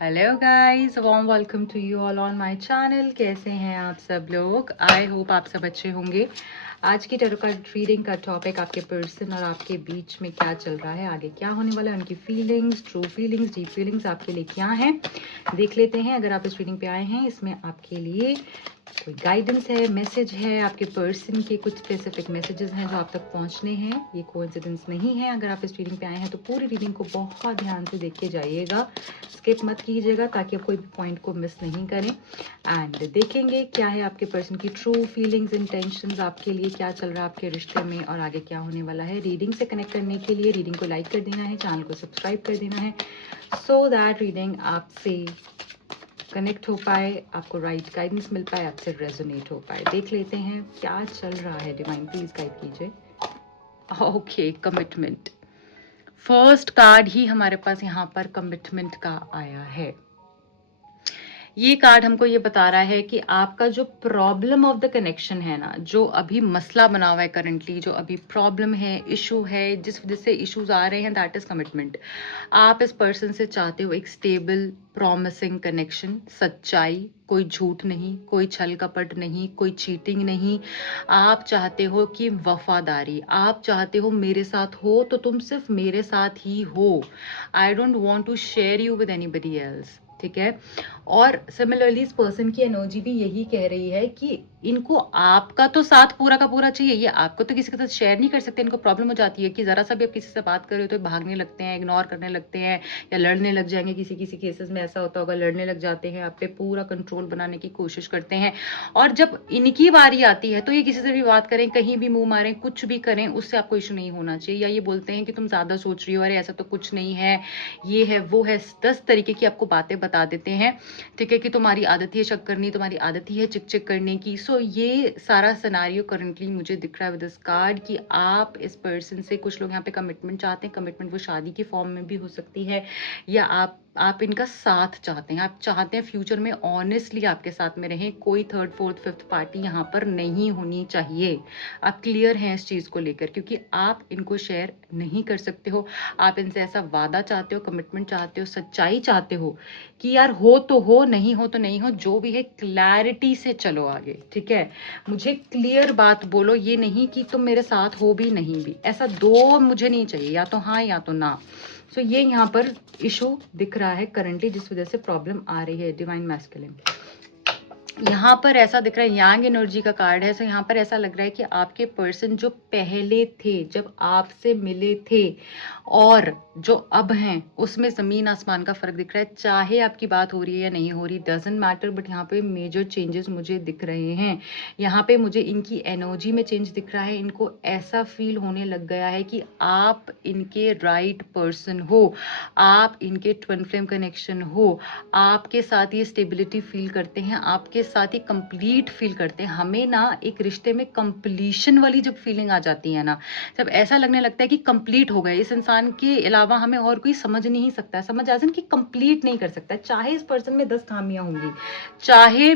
Hello guys, warm welcome to you all on my channel. कैसे हैं आप सब लोग? आई होप आप सब अच्छे होंगे। आज की टैरो कार्ड रीडिंग का टॉपिक आपके पर्सन और आपके बीच में क्या चल रहा है, आगे क्या होने वाला है, उनकी feelings, true feelings, deep feelings आपके लिए क्या हैं, देख लेते हैं। अगर आप इस रीडिंग पे आए हैं, इसमें आपके लिए कोई गाइडेंस है, मैसेज है, आपके पर्सन के कुछ स्पेसिफिक मैसेजेस हैं जो आप तक पहुंचने हैं। ये कोइंसिडेंस नहीं है। अगर आप इस रीडिंग पे आए हैं तो पूरी रीडिंग को बहुत ध्यान से देख के जाइएगा, स्किप मत कीजिएगा ताकि आप कोई भी पॉइंट को मिस नहीं करें। एंड देखेंगे क्या है आपके पर्सन की ट्रू फीलिंग्स, इंटेंशंस, आपके लिए क्या चल रहा है आपके रिश्ते में और आगे क्या होने वाला है। रीडिंग से कनेक्ट करने के लिए रीडिंग को लाइक कर देना है, चैनल को सब्सक्राइब कर देना है, सो दैट रीडिंग आपसे कनेक्ट हो पाए, आपको राइट गाइडेंस मिल पाए, आपसे रेजोनेट हो पाए। देख लेते हैं क्या चल रहा है। डिवाइन प्लीज गाइड कीजिए। Okay, commitment. फर्स्ट कार्ड ही हमारे पास यहाँ पर कमिटमेंट का आया है। ये कार्ड हमको ये बता रहा है कि आपका जो प्रॉब्लम ऑफ द कनेक्शन है ना, जो अभी मसला बना हुआ है करंटली, जो अभी प्रॉब्लम है, इशू है, जिस वजह से इश्यूज आ रहे हैं, दैट इज कमिटमेंट। आप इस पर्सन से चाहते हो एक स्टेबल प्रॉमिसिंग कनेक्शन, सच्चाई, कोई झूठ नहीं, कोई छल कपट नहीं, कोई चीटिंग नहीं। आप चाहते हो कि वफादारी, आप चाहते हो मेरे साथ हो तो तुम सिर्फ मेरे साथ ही हो। I don't want to share you with anybody else. ठीक है। और सिमिलरली इस पर्सन की एनर्जी भी यही कह रही है कि इनको आपका तो साथ पूरा का पूरा चाहिए। ये आपको तो किसी के साथ शेयर नहीं कर सकते। इनको प्रॉब्लम हो जाती है कि जरा सा भी आप किसी से बात कर रहे हो तो भागने लगते हैं, इग्नोर करने लगते हैं या लड़ने लग जाएंगे। किसी किसी केसेस में ऐसा होता होगा, लड़ने लग जाते हैं, आप पे पूरा कंट्रोल बनाने की कोशिश करते हैं। और जब इनकी बारी आती है तो ये किसी से भी बात करें, कहीं भी मुंह मारें, कुछ भी करें, उससे आपको इशू नहीं होना चाहिए। या ये बोलते हैं कि तुम ज्यादा सोच रही हो, अरे ऐसा तो कुछ नहीं है, ये है वो है, 10 तरीके की आपको बातें बता देते हैं। ठीक है, कि तुम्हारी आदत ही है शक करनी, तुम्हारी आदत ही है चिक चिक करने की। सो ये सारा सिनारियो करंटली मुझे दिख रहा है विद दिस कार्ड कि आप इस पर्सन से, कुछ लोग यहाँ पे कमिटमेंट चाहते हैं। कमिटमेंट वो शादी के फॉर्म में भी हो सकती है, या आप इनका साथ चाहते हैं। आप चाहते हैं फ्यूचर में ऑनेस्टली आपके साथ में रहें, कोई थर्ड फोर्थ फिफ्थ पार्टी यहाँ पर नहीं होनी चाहिए। आप क्लियर हैं इस चीज को लेकर, क्योंकि आप इनको शेयर नहीं कर सकते हो। आप इनसे ऐसा वादा चाहते हो, कमिटमेंट चाहते हो, सच्चाई चाहते हो कि यार हो तो हो, नहीं हो तो नहीं हो, जो भी है क्लैरिटी से चलो आगे। ठीक है, मुझे क्लियर बात बोलो, ये नहीं कि तुम मेरे साथ हो भी नहीं भी, ऐसा दो मुझे नहीं चाहिए, या तो हाँ या तो ना। सो ये यहाँ पर इशू दिख रहा है करंटली, जिस वजह से प्रॉब्लम आ रही है। डिवाइन मैस्कुलिन यहाँ पर ऐसा दिख रहा है, यांग एनर्जी का कार्ड है। सो यहाँ पर ऐसा लग रहा है कि आपके पर्सन जो पहले थे, जब आपसे मिले थे, और जो अब हैं, उसमें जमीन आसमान का फर्क दिख रहा है। चाहे आपकी बात हो रही है या नहीं हो रही, डजंट मैटर, बट यहाँ पे मेजर चेंजेस मुझे दिख रहे हैं। यहाँ पे मुझे इनकी एनर्जी में चेंज दिख रहा है। इनको ऐसा फील होने लग गया है कि आप इनके राइट पर्सन हो, आप इनके ट्विन फ्लेम कनेक्शन हो, आपके साथ ये स्टेबिलिटी फील करते हैं, आपके साथ ही कंप्लीट फील करते हैं। हमें ना एक रिश्ते में कंप्लीशन वाली जब फीलिंग आ जाती है ना, जब ऐसा लगने लगता है कि कंप्लीट हो गए, इस इंसान के अलावा हमें और कोई समझ नहीं सकता है, समझ आजन कि कंप्लीट नहीं कर सकता है। चाहे इस पर्सन में 10 खामियां होंगी, चाहे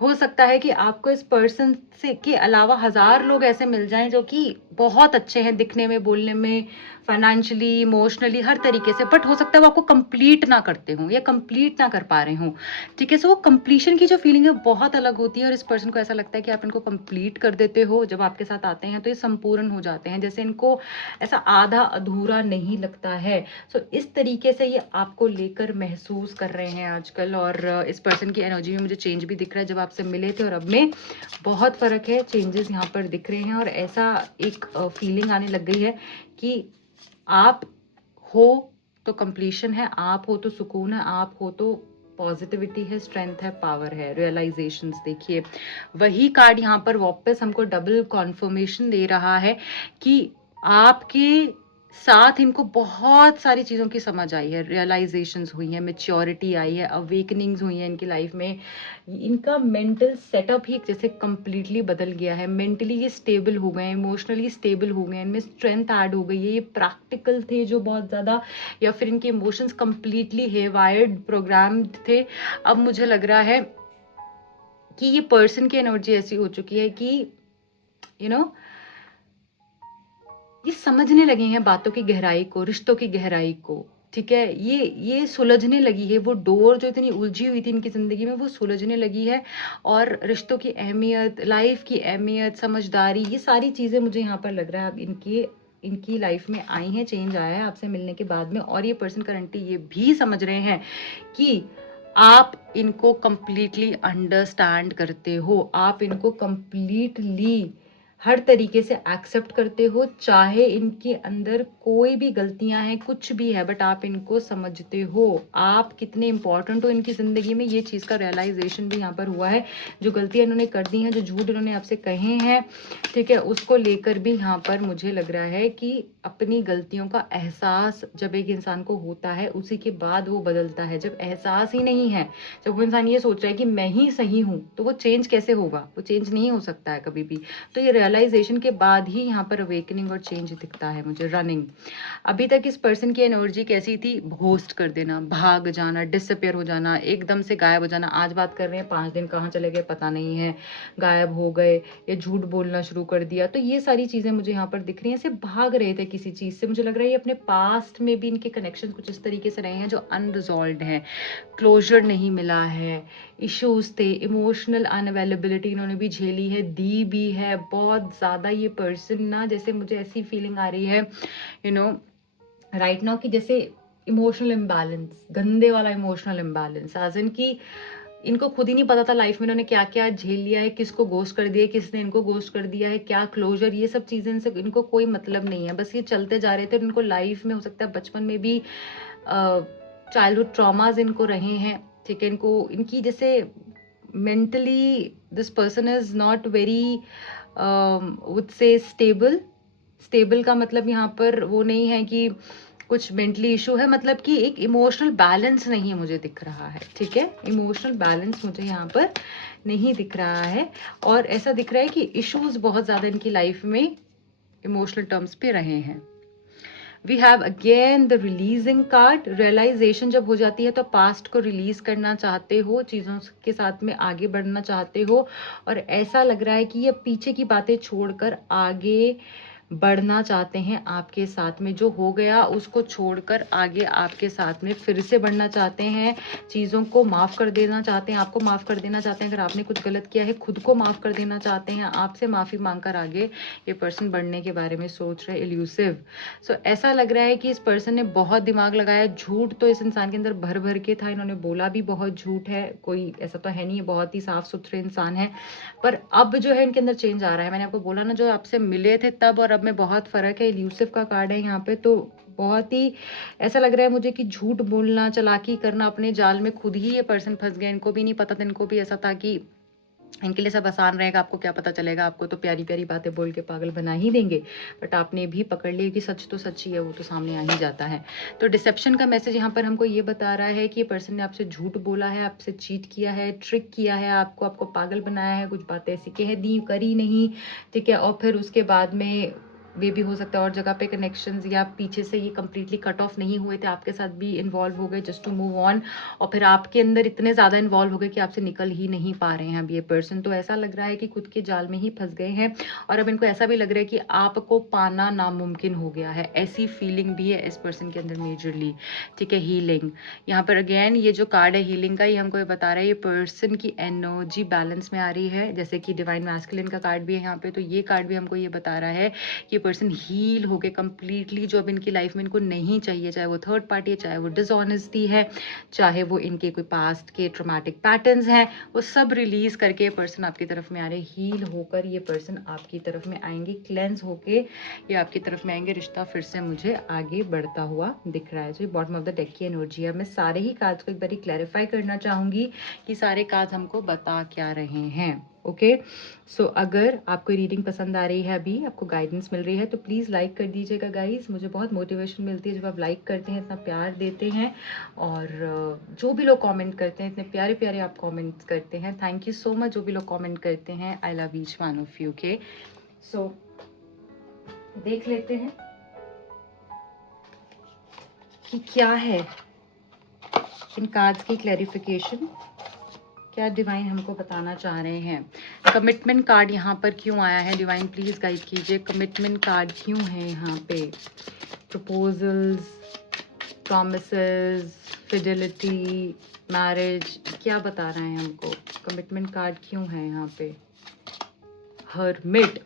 हो सकता है कि आपको इस पर्सन से के अलावा 1000 लोग ऐसे मिल जाएं जो कि बहुत अच्छे हैं दिखने में, बोलने में, फाइनेंशियली, इमोशनली, हर तरीके से, बट हो सकता है वो आपको कंप्लीट ना करते हों या कंप्लीट ना कर पा रहे हों। ठीक है, सो वो कंप्लीशन की जो फीलिंग है बहुत अलग होती है, और इस पर्सन को ऐसा लगता है कि आप इनको कंप्लीट कर देते हो। जब आपके साथ आते हैं तो ये संपूर्ण हो जाते हैं, जैसे इनको ऐसा आधा अधूरा नहीं लगता है। सो इस तरीके से ये आपको लेकर महसूस कर रहे हैं आजकल। और इस पर्सन की एनर्जी में मुझे चेंज भी दिख रहा है, जब आपसे मिले थे और अब में बहुत फर्क है, चेंजेस यहाँ पर दिख रहे हैं। और ऐसा एक फीलिंग आने लग गई है कि आप हो तो कंप्लीशन है, आप हो तो सुकून है, आप हो तो पॉजिटिविटी है, स्ट्रेंथ है, पावर है, रियलाइजेशंस। देखिए, वही कार्ड यहाँ पर वापस हमको डबल कॉन्फर्मेशन दे रहा है कि आपके साथ इनको बहुत सारी चीज़ों की समझ आई है, रियलाइजेशंस हुई हैं, मेच्योरिटी आई है, अवेकनिंग्स हुई हैं इनकी लाइफ में। इनका मेंटल सेटअप ही जैसे कंप्लीटली बदल गया है। मेंटली ये स्टेबल हो गए हैं, इमोशनली स्टेबल हो गए हैं, इनमें स्ट्रेंथ ऐड हो गई है। ये प्रैक्टिकल थे जो बहुत ज़्यादा, या फिर इनके इमोशंस कंप्लीटली हेवायर्ड प्रोग्राम्ड थे। अब मुझे लग रहा है कि ये पर्सन की एनर्जी ऐसी हो चुकी है कि यू नो ये समझने लगे हैं बातों की गहराई को, रिश्तों की गहराई को। ठीक है, ये सुलझने लगी है, वो डोर जो इतनी उलझी हुई थी इनकी ज़िंदगी में वो सुलझने लगी है। और रिश्तों की अहमियत, लाइफ की अहमियत, समझदारी, ये सारी चीज़ें मुझे यहाँ पर लग रहा है अब इनकी लाइफ में आई हैं, चेंज आया है आपसे मिलने के बाद में। और ये पर्सन करंटली ये भी समझ रहे हैं कि आप इनको कंप्लीटली अंडरस्टैंड करते हो, आप इनको कंप्लीटली हर तरीके से एक्सेप्ट करते हो, चाहे इनके अंदर कोई भी गलतियां हैं, कुछ भी है, बट आप इनको समझते हो, आप कितने इंपॉर्टेंट हो इनकी ज़िंदगी में, ये चीज़ का रियलाइजेशन भी यहाँ पर हुआ है। जो गलतियां इन्होंने कर दी हैं, जो झूठ इन्होंने आपसे कहे हैं, ठीक है, उसको लेकर भी यहाँ पर मुझे लग रहा है कि अपनी गलतियों का एहसास जब एक इंसान को होता है उसी के बाद वो बदलता है। जब एहसास ही नहीं है, जब वो इंसान ये सोच रहा है कि मैं ही सही हूँ, तो वो चेंज कैसे होगा? वो चेंज नहीं हो सकता है कभी भी। तो ये रियलाइजेशन के बाद ही यहाँ पर अवेकनिंग और चेंज दिखता है मुझे। रनिंग, अभी तक इस पर्सन की एनर्जी कैसी थी? घोस्ट कर देना, भाग जाना, डिसअपियर हो जाना, एकदम से गायब हो जाना। आज बात कर रहे हैं, 5 दिन कहाँ चले गए पता नहीं है, गायब हो गए या झूठ बोलना शुरू कर दिया। तो ये सारी चीज़ें मुझे यहाँ पर दिख रही हैं, ऐसे भाग रहे थे किसी चीज़ से। मुझे लग रहा है ये अपने पास्ट में भी इनके कनेक्शन कुछ इस तरीके से रहे हैं जो अनरिजॉल्व्ड हैं, क्लोजर नहीं मिला है, इश्यूज थे, इमोशनल अनअवेलेबिलिटी इन्होंने भी झेली है, दी भी है बहुत ज़्यादा। ये पर्सन ना, जैसे मुझे ऐसी फीलिंग आ रही है यू नो राइट नाउ कि जैसे इमोशनल इम्बैलेंस, गंदे वाला इमोशनल इम्बैलेंस, एज इन की इनको खुद ही नहीं पता था लाइफ में इन्होंने क्या क्या झेल लिया है, किसको गोस्ट कर दिया है, किसने इनको गोस्ट कर दिया है, क्या क्लोजर, ये सब चीज़ें इनसे इनको कोई मतलब नहीं है। बस ये चलते जा रहे थे। इनको लाइफ में हो सकता है बचपन में भी चाइल्डहुड ट्रॉमाज इनको रहे हैं, ठीक है। इनको इनकी जैसे mentally this person is not very would say stable. Stable का मतलब यहाँ पर वो नहीं है कि कुछ मेंटली इशू है, मतलब कि एक इमोशनल बैलेंस नहीं मुझे दिख रहा है, ठीक है। इमोशनल बैलेंस मुझे यहाँ पर नहीं दिख रहा है। और ऐसा दिख रहा है कि इश्यूज बहुत ज़्यादा इनकी लाइफ में इमोशनल टर्म्स पे रहे हैं। We have again the releasing card. Realization जब हो जाती है तो पास्ट को रिलीज करना चाहते हो, चीज़ों के साथ में आगे बढ़ना चाहते हो, और ऐसा लग रहा है कि ये पीछे की बातें छोड़कर आगे बढ़ना चाहते हैं आपके साथ में। जो हो गया उसको छोड़कर आगे आपके साथ में फिर से बढ़ना चाहते हैं, चीज़ों को माफ़ कर देना चाहते हैं, आपको माफ़ कर देना चाहते हैं। अगर आपने कुछ गलत किया है, खुद को माफ़ कर देना चाहते हैं, आपसे माफ़ी मांगकर आगे ये पर्सन बढ़ने के बारे में सोच रहे। इल्यूसिव, सो ऐसा लग रहा है कि इस पर्सन ने बहुत दिमाग लगाया। झूठ तो इस इंसान के अंदर भर भर के था, इन्होंने बोला भी बहुत झूठ है, कोई ऐसा तो है नहीं, बहुत ही साफ सुथरे इंसान है। पर अब जो है इनके अंदर चेंज आ रहा है। मैंने आपको बोला ना, जो आपसे मिले थे तब और अब में बहुत फर्क है। इल्यूसिव का कार्ड है यहाँ पे, तो बहुत ही ऐसा लग रहा है मुझे कि झूठ बोलना, चालाकी करना, अपने जाल में खुद ही ये पर्सन फंस गया। इनको भी नहीं पता था, इनको भी ऐसा था कि इनके लिए सब आसान रहेगा, आपको क्या पता चलेगा, आपको तो प्यारी प्यारी बातें बोल के पागल बना ही देंगे। बट आपने भी पकड़ लिया कि सच तो सच ही है, वो तो सामने आ ही जाता है। तो डिसेप्शन का मैसेज यहाँ पर हमको ये बता रहा है कि ये पर्सन ने आपसे झूठ बोला है, आपसे चीट किया है, ट्रिक किया है, आपको पागल बनाया है, कुछ बातें ऐसी कह दी, करी नहीं, ठीक है। और फिर उसके बाद में वे भी हो सकता है और जगह पे कनेक्शंस, या पीछे से ये कंप्लीटली कट ऑफ नहीं हुए थे, आपके साथ भी इन्वॉल्व हो गए जस्ट टू मूव ऑन, और फिर आपके अंदर इतने ज़्यादा इन्वॉल्व हो गए कि आपसे निकल ही नहीं पा रहे हैं अब ये पर्सन। तो ऐसा लग रहा है कि खुद के जाल में ही फंस गए हैं, और अब इनको ऐसा भी लग रहा है कि आपको पाना नामुमकिन हो गया है। ऐसी फीलिंग भी है इस पर्सन के अंदर मेजरली, ठीक है। हीलिंग, यहाँ पर अगेन ये जो कार्ड है हीलिंग का, ये हमको ये बता रहा है ये पर्सन की एनर्जी बैलेंस में आ रही है। जैसे कि डिवाइन मैस्कुलिन का कार्ड भी है यहाँ पे, तो ये कार्ड भी हमको ये बता रहा है कि पर्सन हील हो गए कंप्लीटली। जो अब इनकी लाइफ में इनको नहीं चाहिए, चाहे वो थर्ड पार्टी है, चाहे वो डिसऑनेस्टी है, चाहे वो इनके कोई पास्ट के ट्रॉमेटिक पैटर्न्स हैं, वो सब रिलीज करके ये पर्सन आपकी तरफ में आ रहे। हील होकर ये पर्सन आपकी तरफ में आएंगे, क्लेंस होके ये आपकी तरफ में आएंगे। रिश्ता फिर से मुझे आगे बढ़ता हुआ दिख रहा है। जो बॉटम ऑफ द डेक की एनर्जी है। मैं सारे ही कार्ड्स को एक बार क्लैरिफाई करना चाहूंगी कि सारे कार्ड्स हमको बता क्या रहे हैं। ओके, सो अगर आपको रीडिंग पसंद आ रही है, अभी आपको गाइडेंस मिल रही है, तो प्लीज़ लाइक कर दीजिएगा गाइस। मुझे बहुत मोटिवेशन मिलती है जब आप लाइक करते हैं, इतना प्यार देते हैं। और जो भी लोग कमेंट करते हैं, इतने प्यारे प्यारे आप कमेंट्स करते हैं, थैंक यू सो मच। जो भी लोग कमेंट करते हैं, I love each one of you. Okay, so देख लेते हैं कि क्या है इन कार्ड्स की क्लैरिफिकेशन, क्या डिवाइन हमको बताना चाह रहे हैं। कमिटमेंट कार्ड यहाँ पर क्यों आया है? डिवाइन प्लीज गाइड कीजिए, कमिटमेंट कार्ड क्यों है यहाँ पे? प्रपोजल्स, प्रॉमिसेस, फिडेलिटी, मैरिज, क्या बता रहे हैं हमको? कमिटमेंट कार्ड क्यों है यहाँ पे? हर्मिट।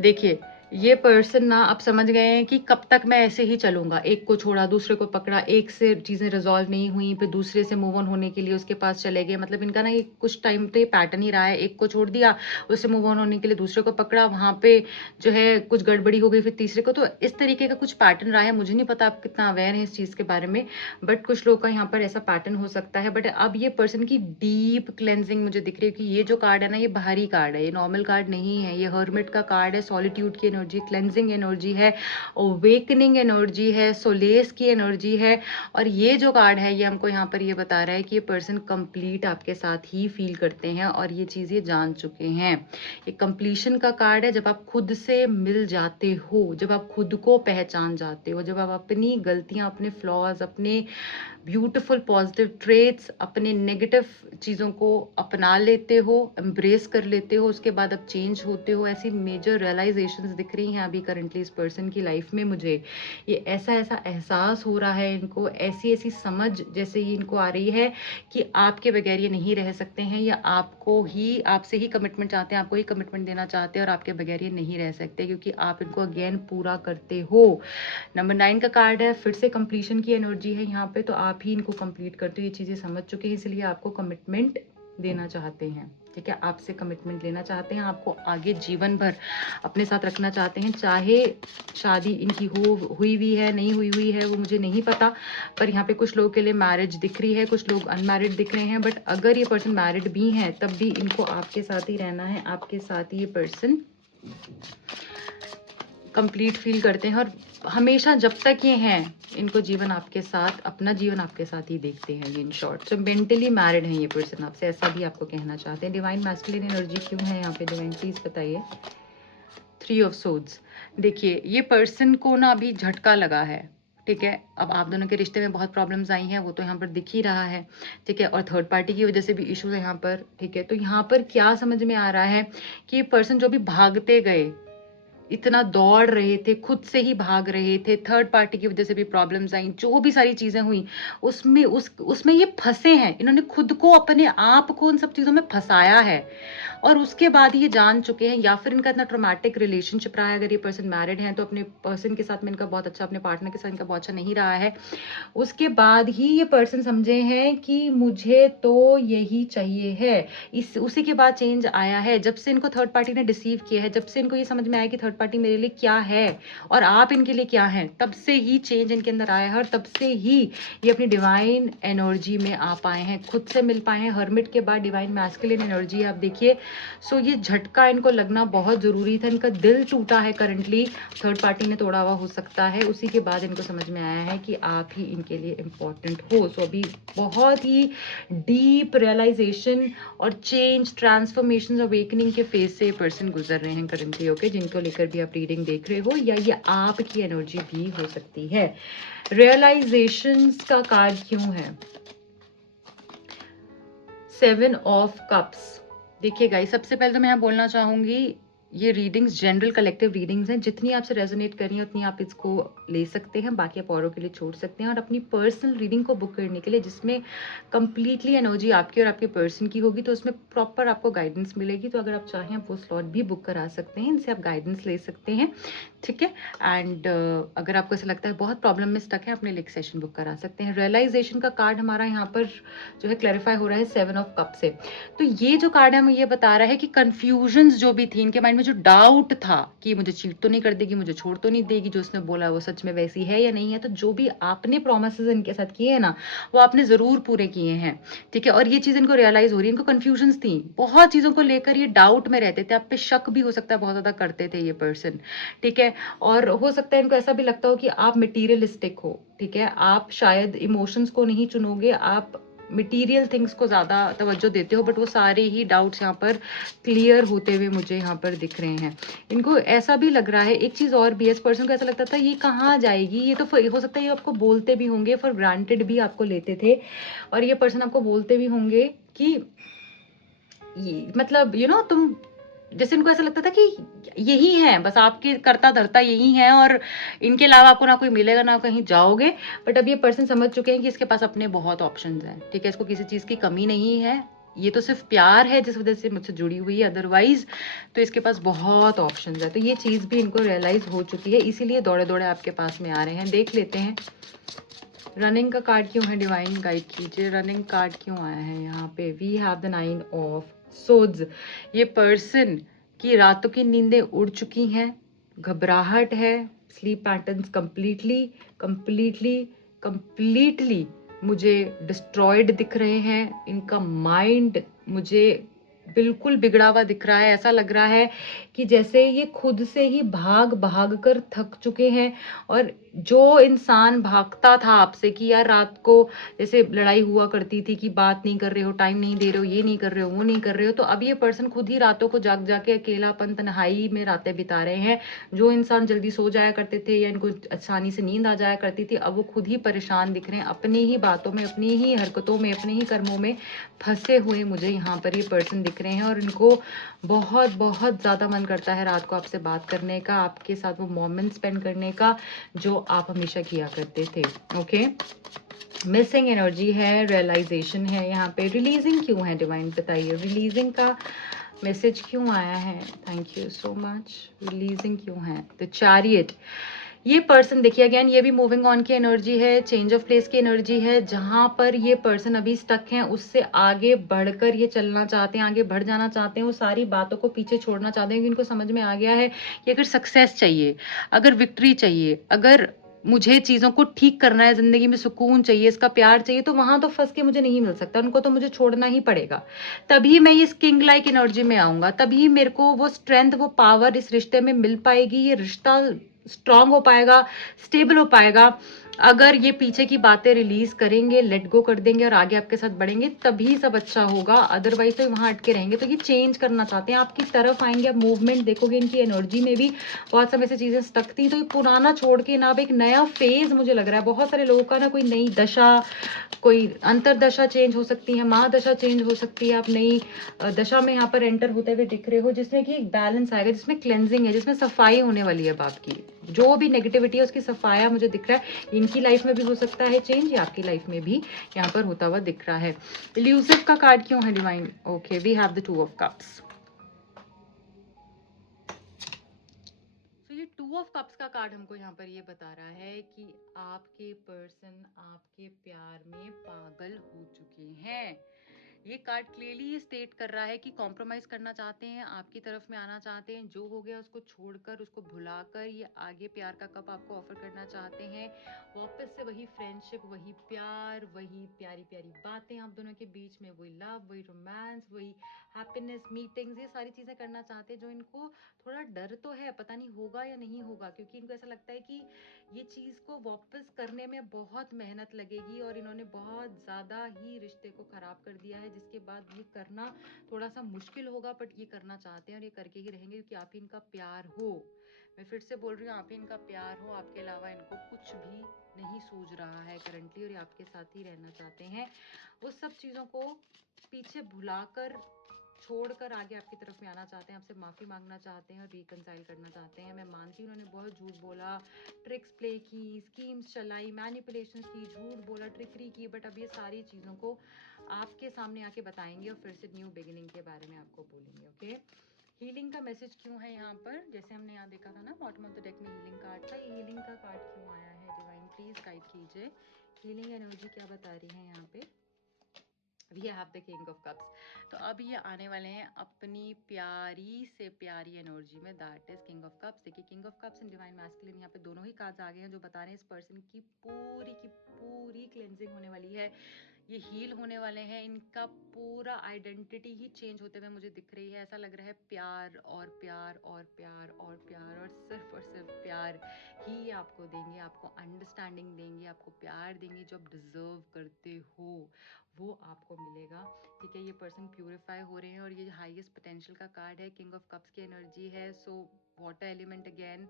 देखिए, ये पर्सन ना आप समझ गए हैं कि कब तक मैं ऐसे ही चलूंगा, एक को छोड़ा दूसरे को पकड़ा, एक से चीजें रिजॉल्व नहीं हुई फिर दूसरे से मूव ऑन होने के लिए उसके पास चले गए। मतलब इनका ना ये कुछ टाइम तो ये पैटर्न ही रहा है, एक को छोड़ दिया, उससे मूव ऑन होने के लिए दूसरे को पकड़ा, वहां पे जो है कुछ गड़बड़ी हो गई, फिर तीसरे को। तो इस तरीके का कुछ पैटर्न रहा है। मुझे नहीं पता आप कितना अवेयर है इस चीज के बारे में, बट कुछ लोग का यहाँ पर ऐसा पैटर्न हो सकता है। बट अब ये पर्सन की डीप क्लेंजिंग मुझे दिख रही है कि ये जो कार्ड है ना, ये बाहरी कार्ड है, ये नॉर्मल कार्ड नहीं है, ये हर्मिट का कार्ड है। सॉलिट्यूड की एनर्जी, क्लेंजिंग एनर्जी है, अवेकनिंग एनर्जी है, सोलेस की एनर्जी है। और ये जो कार्ड है ये हमको यहाँ पर ये बता रहा है कि ये पर्सन कंप्लीट आपके साथ ही फील करते हैं और ये चीज ये जान चुके हैं। ये कंप्लीशन का कार्ड है, जब आप खुद से मिल जाते हो, जब आप खुद को पहचान जाते हो, जब आप अपनी गलतियां, अपने फ्लॉज, अपने ब्यूटीफुल पॉजिटिव ट्रेट्स, अपने नेगेटिव चीज़ों को अपना लेते हो, एम्ब्रेस कर लेते हो, उसके बाद अब चेंज होते हो। ऐसी मेजर रियलाइजेशंस दिख रही हैं अभी करंटली इस पर्सन की लाइफ में मुझे। ये ऐसा ऐसा एहसास हो रहा है इनको, ऐसी ऐसी समझ जैसे ही इनको आ रही है कि आपके बगैर ये नहीं रह सकते हैं, या आपको ही, आपसे ही कमिटमेंट चाहते हैं, आपको ही कमिटमेंट देना चाहते हैं, और आपके बगैर ये नहीं रह सकते क्योंकि आप इनको अगेन पूरा करते हो। नंबर 9 का कार्ड है, फिर से कंप्लीशन की एनर्जी है यहाँ पे। तो आप ही इनको कंप्लीट करते हो, ये चीजें समझ चुके हैं, इसलिए आपको कमिटमेंट देना चाहते हैं। ठीक है, आपसे कमिटमेंट लेना चाहते हैं, आपको आगे जीवन भर अपने साथ रखना चाहते हैं। चाहे शादी इनकी हुई भी है, नहीं हुई हुई है, वो मुझे नहीं पता, पर यहाँ पे कुछ लोगों के लिए मैरिज दिख रही है, कुछ लोग अनमैरिड दिख रहे हैं। बट अगर ये पर्सन मैरिड भी हैं तब भी इनको आपके साथ ही रहना है, आपके साथ ही ये पर्सन कंप्लीट फील करते हैं। और हमेशा जब तक ये हैं, इनको जीवन आपके साथ, अपना जीवन आपके साथ ही देखते हैं ये, in short. So mentally married है ये पर्सन आपसे, ऐसा भी आपको कहना चाहते हैं। डिवाइन मैस्कुलिन एनर्जी क्यों है यहाँ पे? डिवाइन प्लीज बताइए। 3 ऑफ सोर्ड्स। देखिए, ये पर्सन को ना अभी झटका लगा है। ठीक है, अब आप दोनों के रिश्ते में बहुत प्रॉब्लम्स आई हैं, वो तो यहाँ पर दिख ही रहा है। ठीक है, और थर्ड पार्टी की वजह से भी इश्यूज है यहाँ पर। ठीक है, तो यहाँ पर क्या समझ में आ रहा है कि ये पर्सन जो भी भागते गए, इतना दौड़ रहे थे, खुद से ही भाग रहे थे, थर्ड पार्टी की वजह से भी प्रॉब्लम्स आई, जो भी सारी चीजें हुई उसमें ये फंसे हैं। इन्होंने खुद को, अपने आप को उन सब चीजों में फंसाया है और उसके बाद ये जान चुके हैं, या फिर इनका इतना ट्रोमैटिक रिलेशनशिप रहा है। अगर ये पर्सन मैरिड है तो अपने पर्सन के साथ में इनका बहुत अच्छा, अपने पार्टनर के साथ इनका बहुत अच्छा नहीं रहा है। उसके बाद ही ये पर्सन समझे हैं कि मुझे तो यही चाहिए है। उसी के बाद चेंज आया है, जब से इनको थर्ड पार्टी ने डिसीव किया है, जब से इनको ये समझ में आया कि थर्ड पार्टी मेरे लिए क्या है और आप इनके लिए क्या हैं, तब से ही चेंज इनके अंदर आया है और तब से ही ये अपनी डिवाइन एनर्जी में आ पाए हैं, खुद से मिल पाए हैं। हर्मिट के बाद डिवाइन मैस्कुलिन एनर्जी आप देखिए। सो ये झटका इनको लगना बहुत जरूरी था, इनका दिल टूटा है करंटली, थर्ड पार्टी ने तोड़ा हुआ हो सकता है। उसी के बाद इनको समझ में आया है कि आप ही इनके लिए इम्पोर्टेंट हो। सो अभी बहुत ही डीप रियलाइजेशन और चेंज, ट्रांसफॉर्मेशन, अवेकनिंग के फेज से पर्सन गुजर रहे हैं करंटली। ओके, जिनको लेकर भी आप रीडिंग देख रहे हो, या ये आपकी एनर्जी भी हो सकती है। रियलाइजेशंस का कार्ड क्यों है? 7 ऑफ कप्स। देखिए गाइस, सबसे पहले तो मैं यहाँ बोलना चाहूंगी, ये रीडिंग्स जनरल कलेक्टिव रीडिंग्स हैं, जितनी आपसे रेजोनेट कर रही है उतनी आप इसको ले सकते हैं, बाकी आप औरों के लिए छोड़ सकते हैं। और अपनी पर्सनल रीडिंग को बुक करने के लिए, जिसमें कंप्लीटली एनर्जी आपकी और आपके पर्सन की होगी, तो उसमें प्रॉपर आपको गाइडेंस मिलेगी। तो अगर आप चाहें आप वो स्लॉट भी बुक करा सकते हैं, इनसे आप गाइडेंस ले सकते हैं। ठीक है, एंड अगर आपको ऐसा लगता है बहुत प्रॉब्लम में स्टक है, अपने लिए एक सेशन बुक करा सकते हैं। रियलाइजेशन का कार्ड हमारा यहाँ पर जो है क्लैरिफाई हो रहा है 7 ऑफ कप से। तो ये जो कार्ड है हमें ये बता रहा है कि कंफ्यूजन्स जो भी थी इनके माइंड में, जो डाउट था कि मुझे चीट तो नहीं कर देगी, मुझे छोड़ तो नहीं देगी, जो उसने बोला वो सच में वैसी है या नहीं है। तो जो भी आपने प्रोमिसेस इनके साथ किए हैं ना, वो आपने जरूर पूरे किए हैं। ठीक है, और ये चीज इनको रियलाइज हो रही है। इनको कंफ्यूजन्स थी, बहुत चीजों को लेकर ये डाउट में रहते थे, आप पे शक भी हो सकता है बहुत ज्यादा करते थे ये पर्सन। ठीक है, और हो सकता है इनको ऐसा भी लगता हो कि आप मटीरियलिस्टिक हो। ठीक है, आप शायद इमोशंस को नहीं चुनोगे, आप मटीरियल थिंग्स को ज्यादा तवज्जो देते हो। बट वो सारे ही डाउट्स यहाँ पर क्लियर होते हुए मुझे यहाँ पर दिख रहे हैं। इनको ऐसा भी लग रहा है, एक चीज और भी है, इस पर्सन को ऐसा लगता था ये कहाँ जाएगी, ये तो हो सकता है ये आपको बोलते भी होंगे, फॉर ग्रांटेड भी आपको लेते थे, और ये पर्सन आपको बोलते भी होंगे कि ये मतलब तुम जैसे इनको ऐसा लगता था कि यही है, बस आपके करता धरता यही है और इनके अलावा आपको ना कोई मिलेगा, ना कहीं जाओगे। बट अब ये पर्सन समझ चुके हैं कि इसके पास अपने बहुत ऑप्शंस हैं, ठीक है, इसको किसी चीज़ की कमी नहीं है। ये तो सिर्फ प्यार है जिस वजह से मुझसे जुड़ी हुई है, अदरवाइज तो इसके पास बहुत ऑप्शंस है। तो ये चीज़ भी इनको रियलाइज हो चुकी है, इसीलिए दौड़े दौड़े आपके पास में आ रहे हैं। देख लेते हैं रनिंग का कार्ड क्यों है, डिवाइन गाइड कीजिए। रनिंग कार्ड क्यों आया है यहाँ पे? We have the 9 of swords. ये पर्सन की रातों की नींदें उड़ चुकी हैं, घबराहट है, sleep patterns completely completely completely मुझे डिस्ट्रॉयड दिख रहे हैं। इनका माइंड मुझे बिल्कुल बिगड़ा हुआ दिख रहा है। ऐसा लग रहा है कि जैसे ये खुद से ही भाग भाग कर थक चुके हैं। और जो इंसान भागता था आपसे कि यार रात को जैसे लड़ाई हुआ करती थी कि बात नहीं कर रहे हो, टाइम नहीं दे रहे हो, ये नहीं कर रहे हो, वो नहीं कर रहे हो, तो अब ये पर्सन खुद ही रातों को जाग जाके अकेलापन तन्हाई में रातें बिता रहे हैं। जो इंसान जल्दी सो जाया करते थे या इनको आसानी से नींद आ जाया करती थी, अब वो खुद ही परेशान दिख रहे हैं, अपनी ही बातों में, अपनी ही हरकतों में, अपने ही कर्मों में फंसे हुए मुझे यहाँ पर ये पर्सन दिख रहे हैं। और इनको बहुत बहुत ज़्यादा मन करता है रात को आपसे बात करने का, आपके साथ वो मोमेंट स्पेंड करने का जो आप हमेशा किया करते थे। ओके, मिसिंग एनर्जी है, रियलाइजेशन है यहाँ पे। रिलीजिंग क्यों है डिवाइन, बताइए रिलीजिंग का मैसेज क्यों आया है? Thank you so much. Releasing क्यों है? The chariot. ये पर्सन देखिए अगेन, ये भी मूविंग ऑन की एनर्जी है, चेंज ऑफ प्लेस की एनर्जी है। जहां पर ये पर्सन अभी स्टक हैं उससे आगे बढ़कर ये चलना चाहते हैं, आगे बढ़ जाना चाहते हैं, वो सारी बातों को पीछे छोड़ना चाहते हैं। क्योंकि इनको समझ में आ गया है कि अगर सक्सेस चाहिए, अगर विक्ट्री चाहिए, अगर मुझे चीज़ों को ठीक करना है, ज़िंदगी में सुकून चाहिए, इसका प्यार चाहिए, तो वहां तो फंस के मुझे नहीं मिल सकता, उनको तो मुझे छोड़ना ही पड़ेगा। तभी मैं इस किंग लाइक एनर्जी में आऊंगा, तभी मेरे को वो स्ट्रेंथ, वो पावर इस रिश्ते में मिल पाएगी। ये रिश्ता स्ट्रांग हो पाएगा, स्टेबल हो पाएगा अगर ये पीछे की बातें रिलीज करेंगे, लेट गो कर देंगे और आगे आपके साथ बढ़ेंगे, तभी सब अच्छा होगा। अदरवाइज तो वहां अटके रहेंगे। तो ये चेंज करना चाहते हैं, आपकी तरफ आएंगे। आप मूवमेंट देखोगे इनकी एनर्जी में भी, बहुत समय से चीजें स्टक थी, तो ये पुराना छोड़ के ना अब एक नया फेज मुझे लग रहा है। बहुत सारे लोगों का ना कोई नई दशा, कोई अंतरदशा चेंज हो सकती है, महादशा चेंज हो सकती है। आप नई दशा में यहाँ पर एंटर होते हुए दिख रहे हो, जिसमें कि एक बैलेंस आएगा, जिसमें क्लेंजिंग है, जिसमें सफाई होने वाली है बाप की। जो भी नेगेटिविटी है उसकी सफाया मुझे दिख रहा है। इनकी लाइफ में भी हो सकता है चेंज, या आपकी लाइफ में भी यहाँ पर होता हुआ दिख रहा है। इल्यूसिव का कार्ड क्यों है divine? Okay, we have the 2 of cups. तो ये 2 ऑफ कप्स का कार्ड हमको यहाँ पर ये बता रहा है कि आपके पर्सन आपके प्यार में पागल हो चुके हैं। ये कार्ड क्लियरली ये स्टेट कर रहा है कि कॉम्प्रोमाइज करना चाहते हैं, आपकी तरफ में आना चाहते हैं। जो हो गया उसको छोड़कर, उसको भुलाकर ये आगे प्यार का कप आपको ऑफर करना चाहते हैं। वापस से वही फ्रेंडशिप, वही प्यार, वही प्यारी प्यारी बातें आप दोनों के बीच में, वही लव, वही रोमांस, वही हैप्पीनेस, मीटिंग्स, ये सारी चीजें करना चाहते हैं। जो इनको थोड़ा डर तो है, पता नहीं होगा या नहीं होगा, क्योंकि इनको ऐसा लगता है कि ये चीज को वापस करने में बहुत मेहनत लगेगी और इन्होंने बहुत ज्यादा ही रिश्ते को खराब कर दिया है, जिसके बाद ये करना थोड़ा सा मुश्किल होगा। बट ये करना चाहते हैं और ये करके ही रहेंगे, क्योंकि आप ही इनका प्यार हो। मैं फिर से बोल रही हूँ, आप ही इनका प्यार हो, आपके अलावा इनको कुछ भी नहीं सूझ रहा है करंटली, और ये आपके साथ ही रहना चाहते हैं। वो सब चीजों को पीछे भुलाकर, छोड़कर आगे आपकी तरफ में आना चाहते हैं, आपसे माफ़ी मांगना चाहते हैं और रिकंसाइल करना चाहते हैं। मैं मानती हूँ उन्होंने बहुत झूठ बोला, ट्रिक्स प्ले की, स्कीम्स चलाई, मैनिपुलेशन की, झूठ बोला, ट्रिकरी की, बट अब ये सारी चीज़ों को आपके सामने आके बताएंगे और फिर से न्यू बिगिनिंग के बारे में आपको बोलेंगे। ओके, हीलिंग का मैसेज क्यों है यहाँ पर? जैसे हमने यहाँ देखा था ना, बॉटम ऑफ द डेक में हीलिंग कार्ड था, ये हीलिंग का कार्ड क्यों आया है? डिवाइन प्लीज गाइड कीजिए, हीलिंग एनर्जी क्या बता रही है यहाँ पे? We have the king of cups. तो अब ये आने वाले हैं अपनी प्यारी से प्यारी एनर्जी में, that is king of cups. देखिए, king of cups and divine masculine, यहाँ पे दोनों ही कार्ड्स आ गए हैं जो बता रहे हैं इस पर्सन की पूरी क्लेंजिंग होने वाली है। ये हील होने वाले हैं, इनका पूरा आइडेंटिटी ही चेंज होते हुए मुझे दिख रही है। ऐसा लग रहा है प्यार और प्यार और प्यार और प्यार और सिर्फ प्यार ही आपको देंगे, आपको अंडरस्टैंडिंग देंगे, आपको प्यार देंगे जो आप डिजर्व करते हो, वो आपको मिलेगा। मिलेगा। ठीक है, ये पर्सन प्यूरिफाई हो रहे हैं और ये हाईएस्ट पोटेंशियल का कार्ड है, किंग ऑफ कप्स की एनर्जी है। सो वाटर एलिमेंट अगेन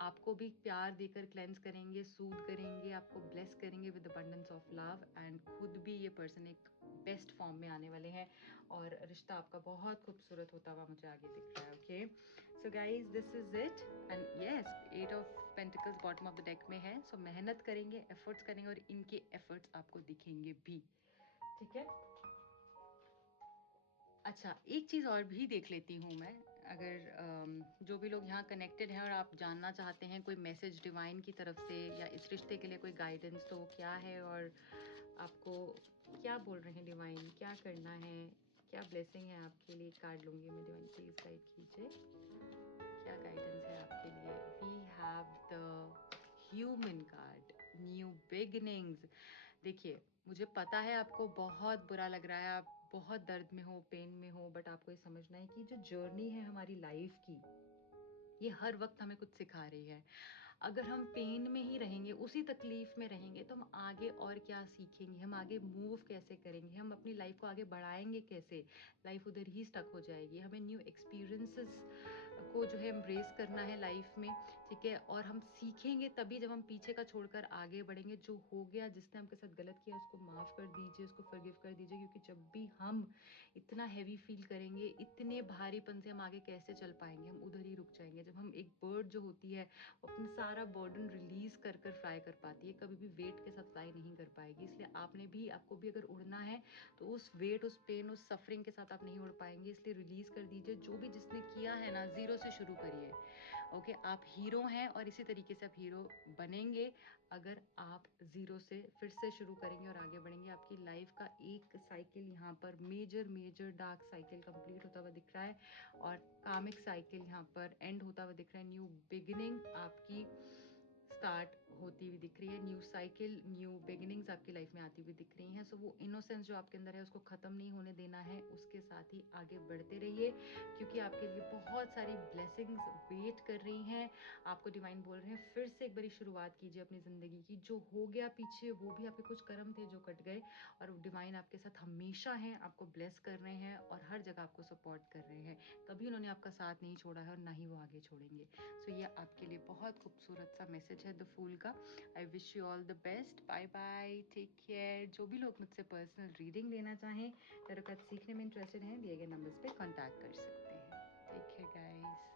आपको भी प्यार देकर क्लेंस करेंगे, सूद करेंगे, आपको ब्लेस करेंगे with abundance of love, and खुद भी ये पर्सन एक बेस्ट फॉर्म में आने वाले हैं और रिश्ता आपका बहुत खूबसूरत होता हुआ मुझे आगे दिख रहा है। Okay, so guys this is it, and yes 8 of pentacles bottom of the deck में है। सो मेहनत करेंगे, एफर्ट्स करेंगे और इनके एफर्ट्स आपको दिखेंगे भी। ठीक है, अच्छा एक चीज़ और भी देख लेती हूँ मैं, अगर जो भी लोग यहाँ कनेक्टेड हैं और आप जानना चाहते हैं कोई मैसेज डिवाइन की तरफ से या इस रिश्ते के लिए कोई गाइडेंस, तो वो क्या है और आपको क्या बोल रहे हैं डिवाइन, क्या करना है, क्या ब्लेसिंग है आपके लिए। कार्ड लूँगी मैं, डिवाइन प्लीज गाइड कीजिए, क्या गाइडेंस है आपके लिए। We have the human card, new beginnings. देखिए मुझे पता है आपको बहुत बुरा लग रहा है, आप बहुत दर्द में हो, पेन में हो, बट आपको ये समझना है कि जो जर्नी है हमारी लाइफ की, ये हर वक्त हमें कुछ सिखा रही है। अगर हम पेन में ही रहेंगे, उसी तकलीफ में रहेंगे, तो हम आगे और क्या सीखेंगे, हम आगे मूव कैसे करेंगे, हम अपनी लाइफ को आगे बढ़ाएंगे कैसे। लाइफ उधर ही स्टक हो जाएगी। हमें न्यू एक्सपीरियंसेस को जो है एम्ब्रेस करना है लाइफ में। ठीक है, और हम सीखेंगे तभी जब हम पीछे का छोड़कर आगे बढ़ेंगे। जो हो गया, जिसने हमके साथ गलत किया, उसको माफ़ कर दीजिए, उसको फॉरगिव कर दीजिए, क्योंकि जब भी हम इतना हैवी फील करेंगे, इतने भारीपन से हम आगे कैसे चल पाएंगे, हम उधर ही रुक जाएंगे। जब हम, एक बर्ड जो होती है वो अपना सारा बर्डन रिलीज कर कर फ्लाई कर पाती है, कभी भी वेट के साथ फ्लाई नहीं कर पाएगी। इसलिए आपको भी अगर उड़ना है तो उस वेट, उस पेन, उस सफरिंग के साथ आप नहीं उड़ पाएंगे। इसलिए रिलीज कर दीजिए। जो भी जिसने किया है ना, जीरो से शुरू करिए। ओके, आप हीरो हैं और इसी तरीके से आप हीरो बनेंगे अगर आप जीरो से फिर से शुरू करेंगे और आगे बढ़ेंगे। आपकी लाइफ का एक साइकिल यहाँ पर मेजर डार्क साइकिल कंप्लीट होता हुआ दिख रहा है और कामिक साइकिल यहाँ पर एंड होता हुआ दिख रहा है। न्यू बिगिनिंग आपकी स्टार्ट होती हुई दिख रही है। न्यू साइकिल, न्यू बिगिनिंग्स आपकी लाइफ में आती हुई दिख रही हैं। सो वो इनोसेंस जो आपके अंदर है उसको खत्म नहीं होने देना है, उसके साथ ही आगे बढ़ते रहिए, क्योंकि आपके लिए बहुत सारी ब्लेसिंग्स वेट कर रही हैं। आपको डिवाइन बोल रहे हैं फिर से एक बारी शुरुआत कीजिए अपनी ज़िंदगी की। जो हो गया पीछे, वो भी आपके कुछ कर्म थे जो कट गए, और डिवाइन आपके साथ हमेशा हैं, आपको ब्लेस कर रहे हैं और हर जगह आपको सपोर्ट कर रहे हैं। कभी उन्होंने आपका साथ नहीं छोड़ा है और ना ही वो आगे छोड़ेंगे। सो ये आपके लिए बहुत खूबसूरत सा मैसेज है द फूल का। I wish you all the best, bye bye, take care. जो भी लोग मुझसे पर्सनल रीडिंग लेना चाहें, टैरो कार्ड सीखने में इंटरेस्टेड हैं, दिए गए नंबर्स पे कांटेक्ट कर सकते हैं। Take care guys.